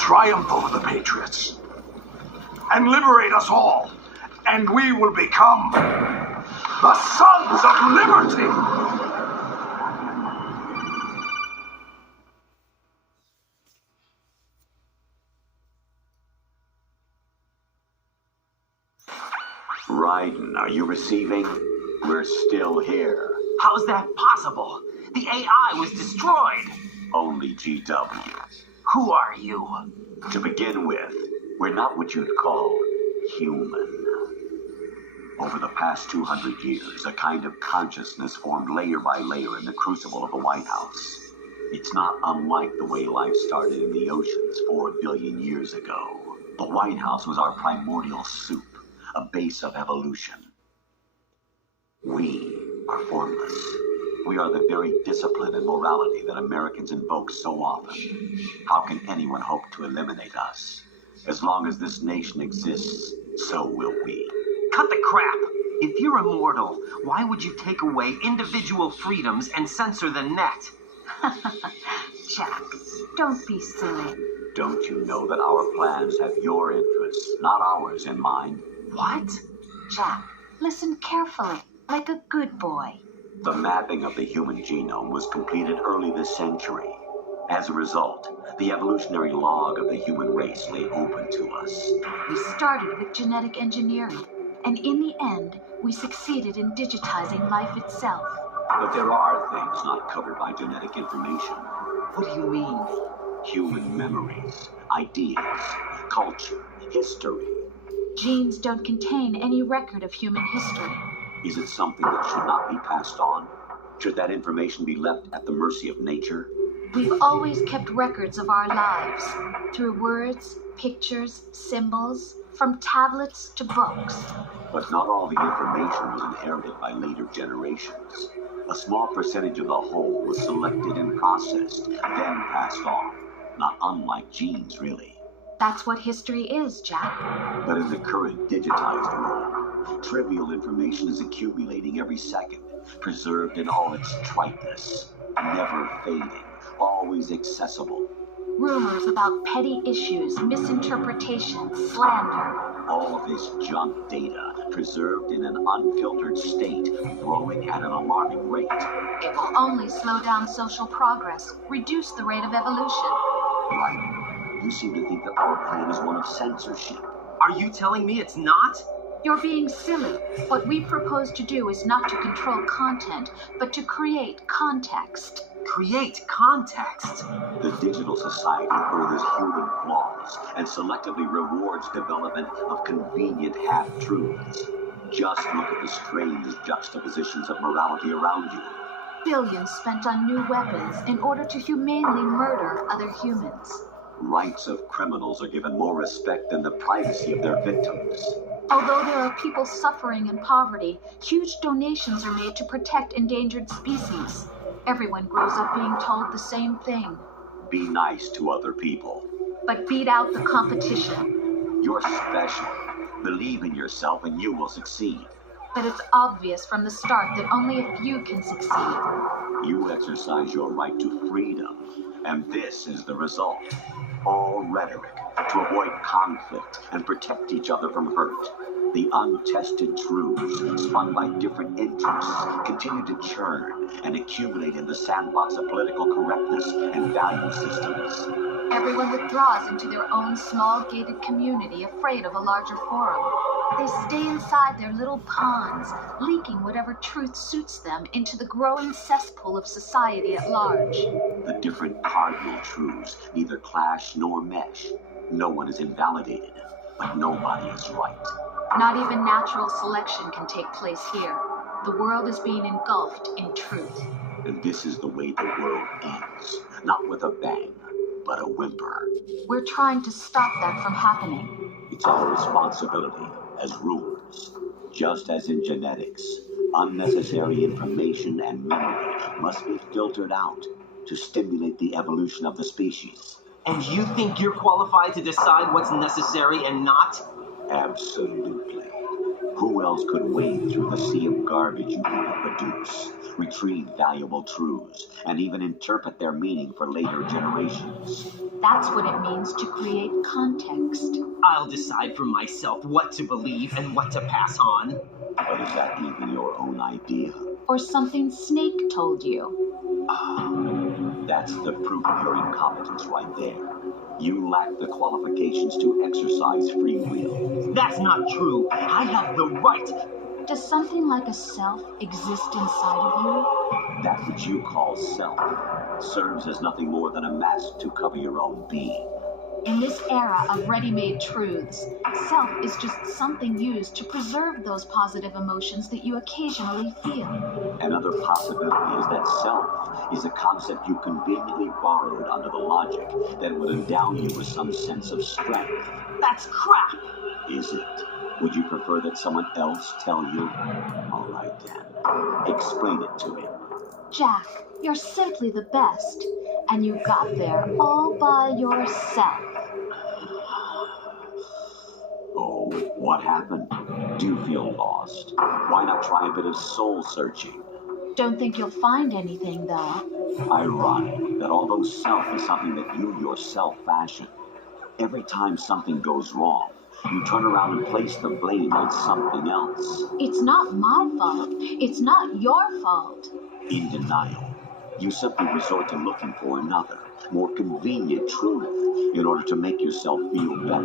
triumph over the Patriots and liberate us all, and we will become the Sons of Liberty. Raiden, are you receiving? We're still here. How's that possible? The AI was destroyed. Only GW. Who are you? To begin with, we're not what you'd call human. Over the past 200 years, a kind of consciousness formed layer by layer in the crucible of the White House. It's not unlike the way life started in the oceans 4 billion years ago. The White House was our primordial soup, a base of evolution. We are formless. We are the very discipline and morality that Americans invoke so often. How can anyone hope to eliminate us? As long as this nation exists, so will we. Cut the crap! If you're immortal, why would you take away individual freedoms and censor the net? Jack, don't be silly. Don't you know that our plans have your interests, not ours, in mind? What? Jack, listen carefully, like a good boy. The mapping of the human genome was completed early this century. As a result, the evolutionary log of the human race lay open to us. We started with genetic engineering, and in the end, we succeeded in digitizing life itself. But there are things not covered by genetic information. What do you mean? Human memories, ideas, culture, history. Genes don't contain any record of human history. Is it something that should not be passed on? Should that information be left at the mercy of nature? We've always kept records of our lives, through words, pictures, symbols, from tablets to books. But not all the information was inherited by later generations. A small percentage of the whole was selected and processed, then passed on. Not unlike genes, really. That's what history is, Jack. But in the current digitized world, trivial information is accumulating every second, preserved in all its triteness, never fading, always accessible. Rumors about petty issues, misinterpretations, slander. All of this junk data, preserved in an unfiltered state, growing at an alarming rate. It will only slow down social progress, reduce the rate of evolution. Right. You seem to think that our plan is one of censorship. Are you telling me it's not? You're being silly. What we propose to do is not to control content, but to create context. Create context? The digital society furthers human flaws and selectively rewards development of convenient half-truths. Just look at the strange juxtapositions of morality around you. Billions spent on new weapons in order to humanely murder other humans. Rights of criminals are given more respect than the privacy of their victims. Although there are people suffering in poverty, huge donations are made to protect endangered species. Everyone grows up being told the same thing. Be nice to other people. But beat out the competition. You're special. Believe in yourself and you will succeed. But it's obvious from the start that only a few can succeed. You exercise your right to freedom, and this is the result. All rhetoric to avoid conflict and protect each other from hurt. The untested truths, spun by different interests, continue to churn and accumulate in the sandbox of political correctness and value systems. Everyone withdraws into their own small gated community, afraid of a larger forum. They stay inside their little ponds, leaking whatever truth suits them into the growing cesspool of society at large. The different cardinal truths neither clash nor mesh. No one is invalidated, but nobody is right. Not even natural selection can take place here. The world is being engulfed in truth. And this is the way the world ends. Not with a bang, but a whimper. We're trying to stop that from happening. It's our responsibility as rulers. Just as in genetics, unnecessary information and memory must be filtered out to stimulate the evolution of the species. And you think you're qualified to decide what's necessary and not? Absolutely. Who else could wade through the sea of garbage you people produce, retrieve valuable truths, and even interpret their meaning for later generations? That's what it means to create context. I'll decide for myself what to believe and what to pass on. But is that even your own idea? Or something Snake told you. That's the proof of your incompetence right there. You lack the qualifications to exercise free will. That's not true. I have the right. Does something like a self exist inside of you? That which you call self serves as nothing more than a mask to cover your own being. In this era of ready-made truths, self is just something used to preserve those positive emotions that you occasionally feel. Another possibility is that self is a concept you conveniently borrowed under the logic that would endow you with some sense of strength. That's crap. Is it? Would you prefer that someone else tell you? All right then. Explain it to him. Jack, you're simply the best, and you got there all by yourself. Oh, what happened? Do you feel lost? Why not try a bit of soul searching? Don't think you'll find anything, though. Ironic that although self is something that you yourself fashion, every time something goes wrong, you turn around and place the blame on something else. It's not my fault. It's not your fault. In denial, you simply resort to looking for another, more convenient truth in order to make yourself feel better.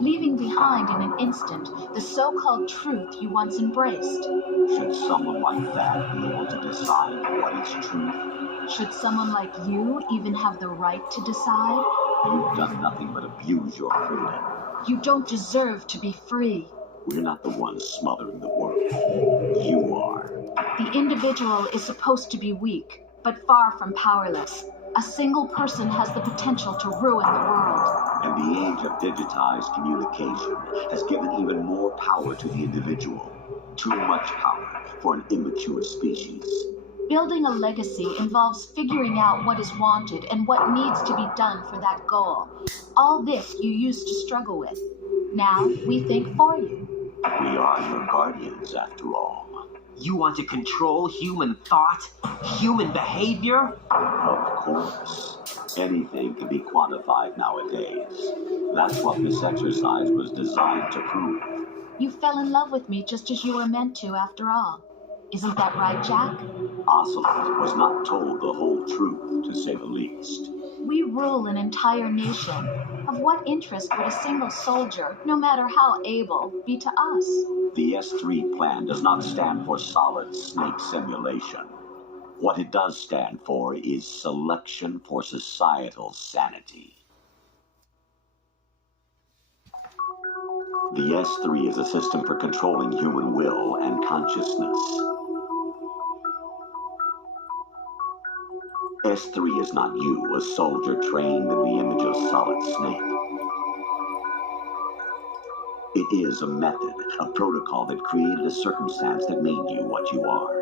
Leaving behind in an instant the so-called truth you once embraced. Should someone like that be able to decide what is truth? Should someone like you even have the right to decide? You've done nothing but abuse your freedom. You don't deserve to be free. We're not the ones smothering the world. You are. The individual is supposed to be weak, but far from powerless. A single person has the potential to ruin the world. And the age of digitized communication has given even more power to the individual. Too much power for an immature species. Building a legacy involves figuring out what is wanted and what needs to be done for that goal. All this you used to struggle with. Now we think for you. We are your guardians, after all. You want to control human thought, human behavior? Of course. Anything can be quantified nowadays. That's what this exercise was designed to prove. You fell in love with me just as you were meant to, after all. Isn't that right, Jack? Ocelot was not told the whole truth, to say the least. We rule an entire nation. Of what interest would a single soldier, no matter how able, be to us? The S3 plan does not stand for solid snake simulation. What it does stand for is selection for societal sanity. The S3 is a system for controlling human will and consciousness. S3 is not you, a soldier trained in the image of Solid Snake. It is a method, a protocol that created a circumstance that made you what you are.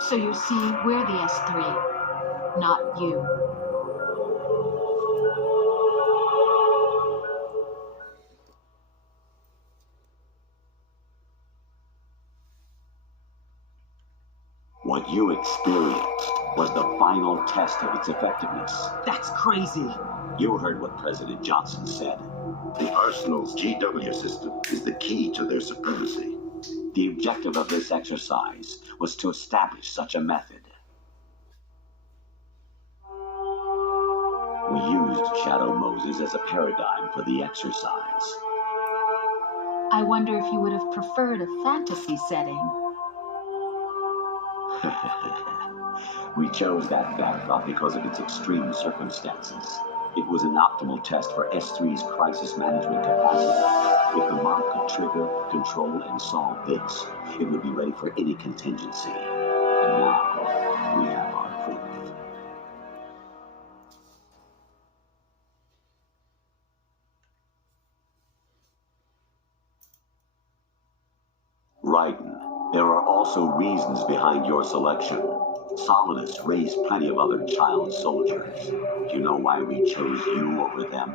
So you see, we're the S3, not you. What you experienced was the final test of its effectiveness. That's crazy. You heard what President Johnson said. The Arsenal's GW system is the key to their supremacy. The objective of this exercise was to establish such a method. We used Shadow Moses as a paradigm for the exercise. I wonder if you would have preferred a fantasy setting. We chose that backdrop because of its extreme circumstances. It was an optimal test for S3's crisis management capacity. If the model could trigger, control, and solve this, it would be ready for any contingency. And now, we have our proof. Raiden, there are also reasons behind your selection. Solidus raised plenty of other child soldiers. Do you know why we chose you over them?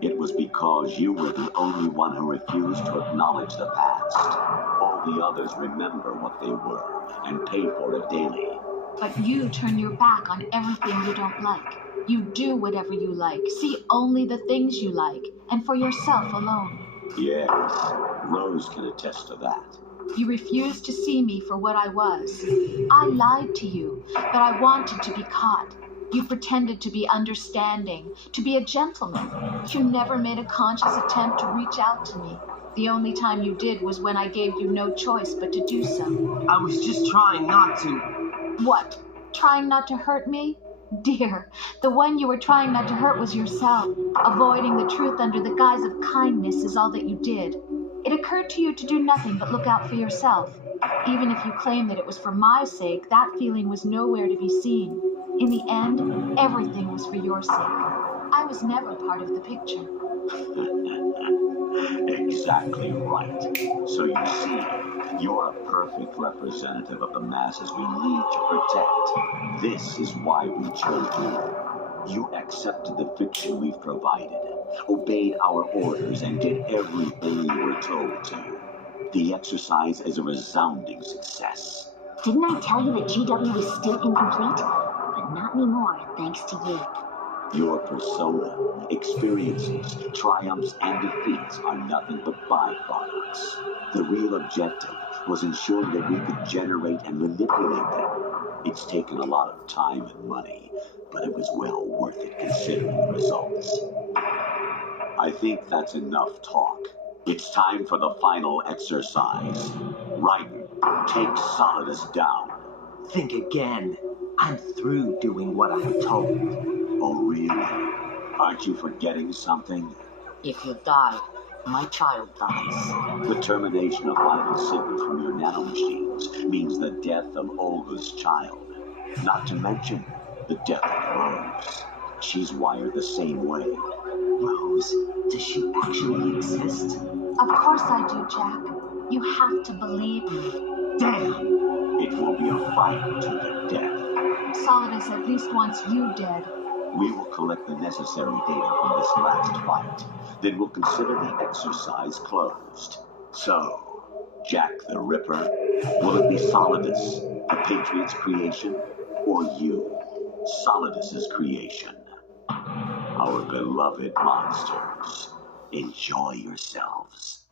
It was was because you were the only one who refused to acknowledge the past. All the others remember what they were and pay for it daily. But you turn your back on everything you don't like. You do whatever you like, see only the things you like, and for yourself alone. Yes, Rose can attest to that. You refused to see me for what I was. I lied to you, but I wanted to be caught. You pretended to be understanding, to be a gentleman. You never made a conscious attempt to reach out to me. The only time you did was when I gave you no choice but to do so. I was just trying not to. What? Trying not to hurt me? Dear, the one you were trying not to hurt was yourself. Avoiding the truth under the guise of kindness is all that you did. It occurred to you to do nothing but look out for yourself. Even if you claim that it was for my sake, that feeling was nowhere to be seen. In the end, everything was for your sake. I was never part of the picture. Exactly right. So you see, you're a perfect representative of the masses we need to protect. This is why we chose you. You accepted the fiction we've provided, obeyed our orders, and did everything you were told to. The exercise is a resounding success. Didn't I tell you that GW is still incomplete? But not anymore, thanks to you. Your persona, experiences, triumphs, and defeats are nothing but byproducts. The real objective was ensuring that we could generate and manipulate them. It's taken a lot of time and money, but it was well worth it considering the results. I think that's enough talk. It's time for the final exercise. Raiden, take Solidus down. Think again. I'm through doing what I'm told. Oh, really? Aren't you forgetting something? If you die, my child dies. The termination of vital signals from your nanomachines means the death of Olga's child. Not to mention the death of Rose. She's wired the same way. Rose, does she actually exist? Of course I do, Jack. You have to believe me. Damn! It will be a fight to the death. Solidus at least wants you dead. We will collect the necessary data from this last fight. Then we'll consider the exercise closed. So, Jack the Ripper, will it be Solidus, the Patriot's creation, or you, Solidus's creation? Our beloved monsters, enjoy yourselves.